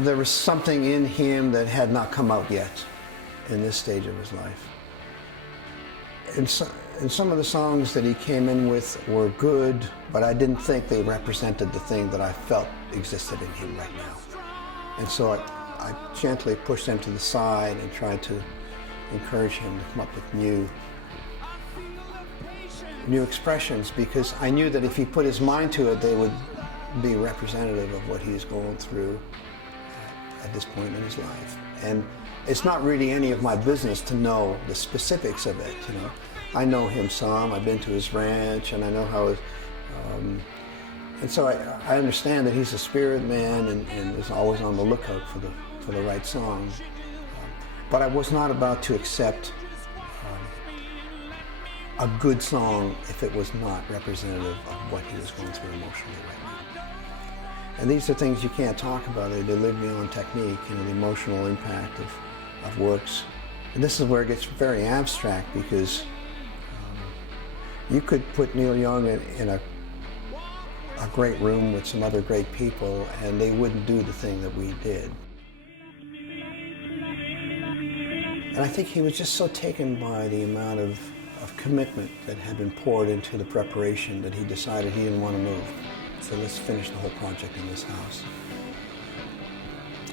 there was something in him that had not come out yet in this stage of his life. And some of the songs that he came in with were good, but I didn't think they represented the thing that I felt existed in him right now. And so I gently pushed them to the side and tried to encourage him to come up with new expressions, because I knew that if he put his mind to it, they would be representative of what he's going through at this point in his life. And it's not really any of my business to know the specifics of it, you know. I know him some, I've been to his ranch, and I know how, and so I understand that he's a spirit man and is always on the lookout for the right song. But I was not about to accept a good song if it was not representative of what he was going through emotionally right now. And these are things you can't talk about. They live beyond technique, you know, the emotional impact of works. And this is where it gets very abstract, because you could put Neil Young in a great room with some other great people, and they wouldn't do the thing that we did. And I think he was just so taken by the amount of commitment that had been poured into the preparation that he decided he didn't want to move. So let's finish the whole project in this house.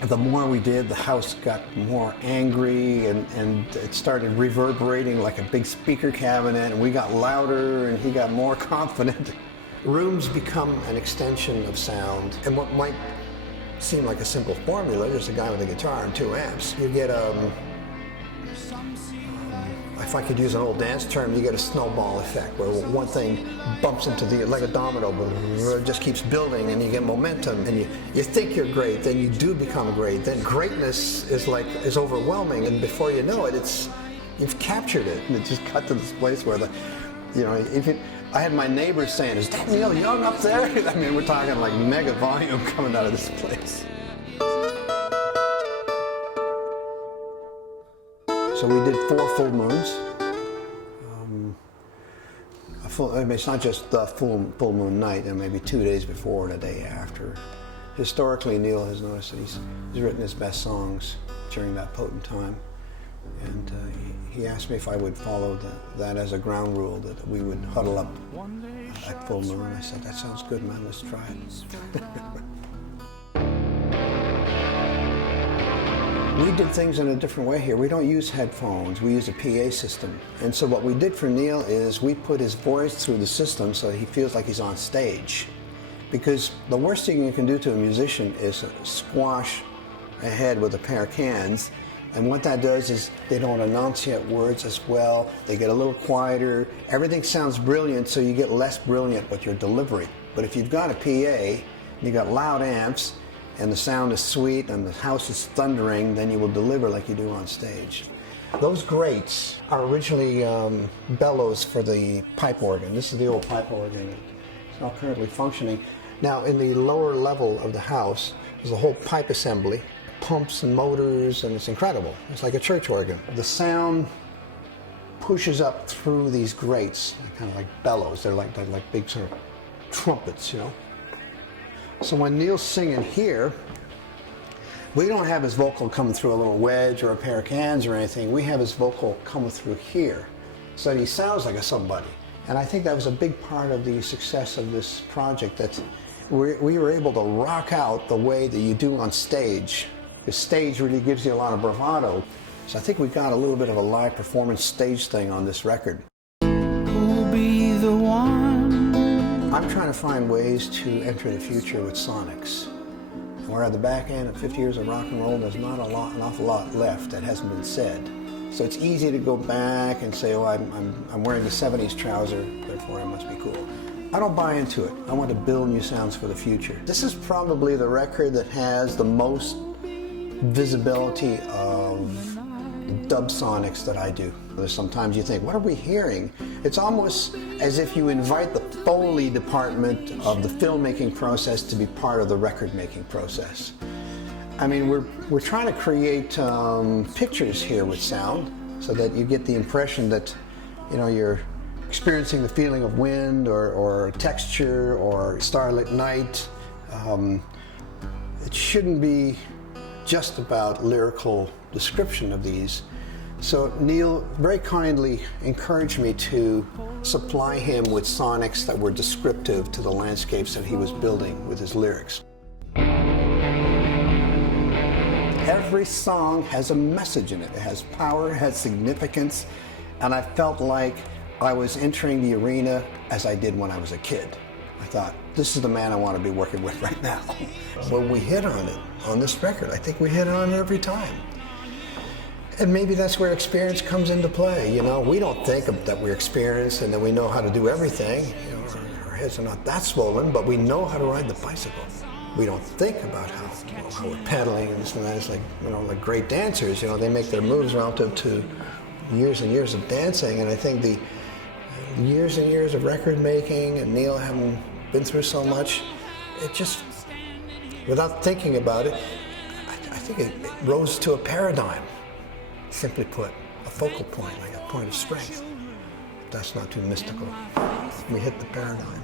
The more we did, the house got more angry, and it started reverberating like a big speaker cabinet, and we got louder and he got more confident. Rooms become an extension of sound, and what might seem like a simple formula, just a guy with a guitar and 2 amps, you get if I could use an old dance term, you get a snowball effect, where one thing bumps into like a domino, but it just keeps building, and you get momentum, and you think you're great, then you do become great, then greatness is overwhelming, and before you know it, you've captured it, and it just got to this place where I had my neighbors saying, "Is that Neil Young up there?" I mean, we're talking like mega volume coming out of this place. So we did 4 full moons. It's not just the full moon night, and maybe 2 days before and a day after. Historically, Neil has noticed that he's written his best songs during that potent time. And he asked me if I would follow that as a ground rule, that we would huddle up at full moon. I said, "That sounds good, man, let's try it." We did things in a different way here. We don't use headphones, we use a PA system. And so what we did for Neil is we put his voice through the system so he feels like he's on stage. Because the worst thing you can do to a musician is squash a head with a pair of cans. And what that does is they don't enunciate words as well, they get a little quieter, everything sounds brilliant, so you get less brilliant with your delivery. But if you've got a PA, you got loud amps, and the sound is sweet, and the house is thundering, then you will deliver like you do on stage. Those grates are originally bellows for the pipe organ. This is the old pipe organ. It's not currently functioning. Now, in the lower level of the house, there's a whole pipe assembly, pumps and motors, and it's incredible. It's like a church organ. The sound pushes up through these grates, kind of like bellows. They're like big sort of trumpets, you know. So when Neil's singing here, we don't have his vocal coming through a little wedge or a pair of cans or anything. We have his vocal coming through here, so that he sounds like a somebody. And I think that was a big part of the success of this project, that we were able to rock out the way that you do on stage. The stage really gives you a lot of bravado. So I think we got a little bit of a live performance stage thing on this record. Who'll be the one? I'm trying to find ways to enter the future with sonics. And we're at the back end of 50 years of rock and roll. There's not an awful lot left that hasn't been said. So it's easy to go back and say, "Oh, I'm wearing the 70s trouser, therefore I must be cool." I don't buy into it. I want to build new sounds for the future. This is probably the record that has the most visibility of dub sonics that I do. There's sometimes you think, what are we hearing? It's almost as if you invite the Foley department of the filmmaking process to be part of the record making process. I mean, we're trying to create pictures here with sound, so that you get the impression that, you know, you're experiencing the feeling of wind or texture or starlit night. It shouldn't be just about lyrical description of these. So Neil very kindly encouraged me to supply him with sonics that were descriptive to the landscapes that he was building with his lyrics. Every song has a message in it. It has power, it has significance, and I felt like I was entering the arena as I did when I was a kid. I thought, this is the man I want to be working with right now. Well, we hit on it on this record. I think we hit on it every time. And maybe that's where experience comes into play. You know, we don't think that we're experienced and that we know how to do everything. You know, our heads are not that swollen, but we know how to ride the bicycle. We don't think about how we're pedaling and this and that. It's like, you know, like great dancers, you know, they make their moves relative to years and years of dancing. And I think the years and years of record making and Neil having been through so much, it just, without thinking about it, I think it rose to a paradigm. Simply put, a focal point, like a point of strength. That's not too mystical. We hit the paradigm.